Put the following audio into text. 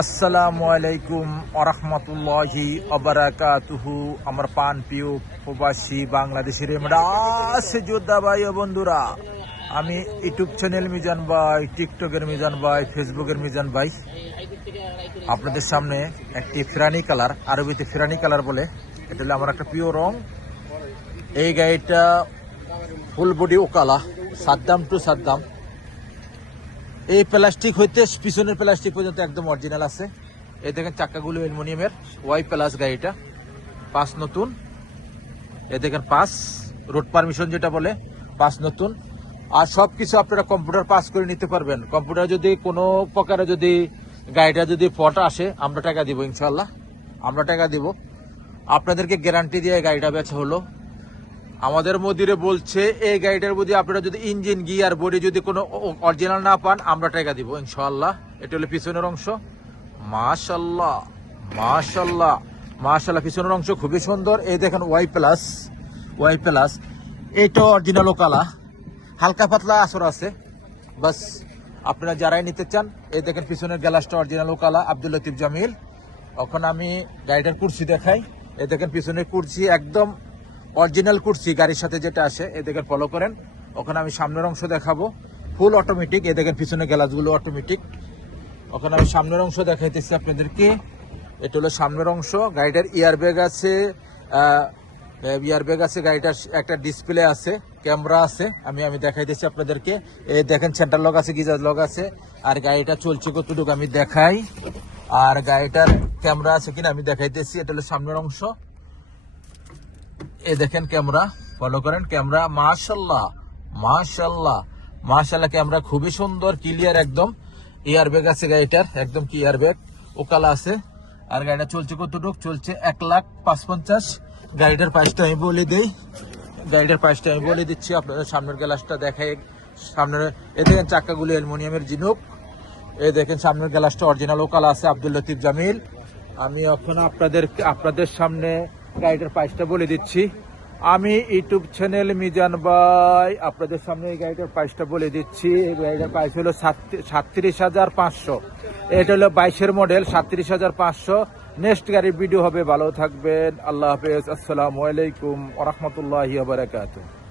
আসসালামু আলাইকুম ওরহমতুল্লাহি ওবারাকাতুহু। আমার পান প্রিয় প্রবাসী বাংলাদেশের যোদ্ধা ভাই ও বন্ধুরা, আমি ইউটিউব চ্যানেল মিজান ভাই, টিকটকের মিজান ভাই, ফেসবুকের মিজান ভাই আপনাদের সামনে একটি ফিরানি কালার, আরবিতে ফিরানি কালার বলে, এটা হলো আমার একটা প্রিয় রং। এই গাড়িটা ফুল বডি ওকালা, সাদ্দাম টু সাদ্দাম। এই প্লাস্টিক হইতে পিছনের প্লাস্টিক পর্যন্ত একদম অরিজিনাল আছে। এই দেখেন চাকাগুলো অ্যালুমিনিয়ামের, ওয়াই প্লাস গাড়িটা, পাস নতুন। এই দেখেন পাস, রোড পারমিশন যেটা বলে, পাস নতুন। আর সবকিছু আপনারা কম্পিউটার পাস করে নিতে পারবেন। কম্পিউটার যদি কোনো প্রকারে যদি গাড়িটা যদি ফট আসে, আমরা টাকা দিব, ইনশাল্লাহ আমরা টাকা দিব। আপনাদেরকে গ্যারান্টি দিয়ে গাড়িটা বেচা হলো। আমাদের মদিরে বলছে এই গাড়িটার মধ্যে আপনারা যদি ইঞ্জিন গিয়ার বডি যদি কোনো অরিজিনাল না পান, আমরা টাকা দিব ইনশাআল্লাহ। এটা হলো পিছনের অংশ। মাশাআল্লাহ মাশাআল্লাহ মাশাআল্লাহ, পিছনের অংশ খুবই সুন্দর। এই দেখেন ওয়াই প্লাস, ওয়াই প্লাস। এইটা অরিজিনাল কালা, হালকা পাতলা আসর আছে বাস। আপনারা যারাই নিতে চান, এই দেখেন পিছনের গ্লাসটা অরিজিনাল কালা, আব্দুল লতিফ জামিল। এখন আমি গাড়িটার কুরসি দেখাই। এই দেখেন পিছনের কুরসি একদম অরিজিনাল কুরসি, গাড়ির সাথে যেটা আসে। এই দেখেন ফলো করেন। ওখানে আমি সামনের অংশ দেখাবো, ফুল অটোমেটিক। এই দেখেন পিছনের গ্লাসগুলো অটোমেটিক। ওখানে আমি সামনের অংশ দেখাইতেছি আপনাদেরকে। এটা হলো সামনের অংশ। গাড়িটার ইয়ারব্যাগ আছে, ইয়ারব্যাগ আছে, গাড়িটার একটা ডিসপ্লে আছে, ক্যামেরা আছে। আমি দেখাইতেছি আপনাদেরকে। এই দেখেন সেন্টার লক আছে, গিজার লক আছে। আর গাড়িটা চলছে কতটুকু আমি দেখাই। আর গাড়িটার ক্যামেরা আছে কিনা আমি দেখাইতেছি। এটা হলো সামনের অংশ। এই দেখেন ক্যামেরা, ফলো করেন ক্যামেরা। মাশাআল্লাহ মাশাআল্লাহ মাশাআল্লাহ, ক্যামেরা খুবই সুন্দর, ক্লিয়ার একদম। এয়ারব্যাগ আছে গাড়িটার, একদম কি এয়ারব্যাগ ওকালা আছে। আর গাড়িটা চলছে কতটুক? চলছে 1,55,000। গাড়িটার প্রাইসটা আমি বলে দিই, গাড়িটার প্রাইসটা আমি বলে দিচ্ছি আপনাদের। সামনের গ্লাসটা দেখাই, সামনের এই দেখেন চাকাগুলি অ্যালুমিনিয়ামের জিনুক। এই দেখেন সামনের গ্লাসটা অরিজিনাল ওকালা আছে, আব্দুল লতিফ জামিল। আমি এখন আপনাদের সামনে গাড়িটার প্রাইসটা বলে দিচ্ছি। আমি ইউটিউব চ্যানেল মিজান ভাই আপনাদের সামনে এই গাড়িটার প্রাইসটা বলে দিচ্ছি। এই গাড়িটার প্রাইস হলো 37,500। এটা হলো 22-এর মডেল, 37,500। নেক্সট গাড়ির ভিডিও হবে। ভালো থাকবেন, আল্লাহ হাফেজ, আসসালামু আলাইকুম ওয়া রাহমাতুল্লাহি ওয়া বারাকাতুহু।